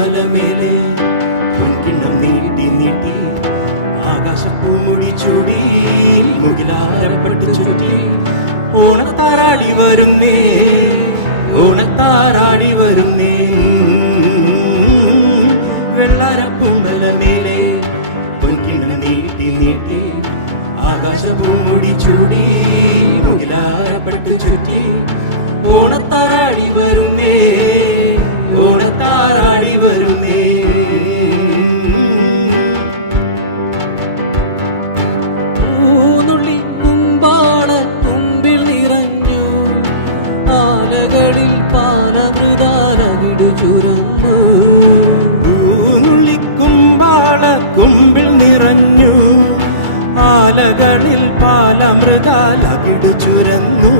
പൂമലമേലെ പൊൻകിണ്ണം നീട്ടി നീട്ടി ആകാശപ്പൂമുടി ചൂടി മുകിലാരപ്പെട്ട് ചുറ്റി ഓണത്താരാടി വരുന്നേ ഓണത്താരാടി വരുന്നേ വെള്ളാരപ്പൂമലമേലെ പൊൻകിണ്ണം നീട്ടി നീട്ടി ആകാശപ്പൂമുടി ചൂടി മുകിലാരപ്പെട്ട് ചുറ്റി ഓണത്താരാടി വരുന്നേ ഓണത്താരാടി വരുന്നേ പൂനുള്ളി കുമ്പാള കുമ്പിൽ നിറഞ്ഞു ആലകളിൽ പാലമൃതാലകിടു ചുരന്നു പൂനുള്ളി കുമ്പാള കുമ്പിൽ നിറഞ്ഞു ആലകളിൽ പാലമൃതാലകിടു ചുരന്നു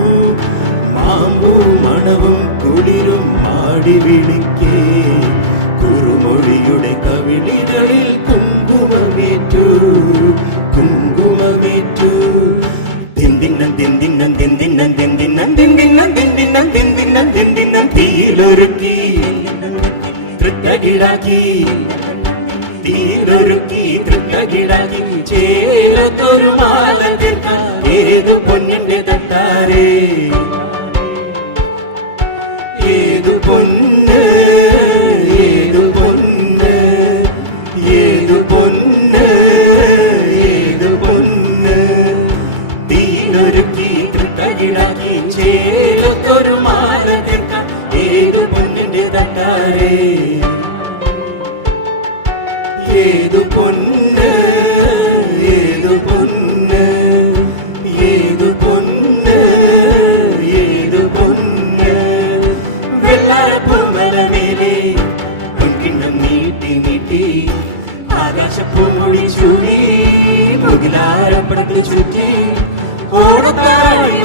മാമ്പൂ മണവും കുളിരും ആടി വിളിക്കേ കുറുമൊഴിയുടെ കവിളികളിൽ കുങ്കുമമേറ്റു കുങ്കുമമേറ്റു ദിന്ദിന്നം ദിന്ദിന്നം ദിന്ദിന്നം ദിന്ദിന്നം ദിന്ദിന്നം ദിന്ദിന്നം ദിന്ദിന്നം ദിന്ദിന്നം തീയിലൊരുക്കി തൃക്കകിടാക്കി തീയിലൊരുക്കി തൃക്കകിടാക്കി ചേലത്തൊരു മാല തീർക്കാൻ ഏതു പൊന്നിന്റെ തട്ടാരേ ഏതു പൊന്ന് ഏതു പൊന്ന് ഏതു പൊന്ന് ഏതു പൊന്ന് തീയിലൊരുക്കി തൃക്കകിടാക്കി ചേലത്തൊരു മാല തീർക്കാൻ ഏതു പൊന്നിന്റെ തട്ടാരേ ഏതു പൊന്ന് ഏതു പൊന്ന് ഏതു പൊന്ന് ഏതു പൊന്ന് വെള്ളാരപ്പൂമലമേലെ പൊൻകിണ്ണം നീട്ടി നീട്ടി ആകാശപ്പൂമുടി ചൂടി മുകിലാരപ്പടത്തിൽ ചുറ്റി ഓണത്താരാടി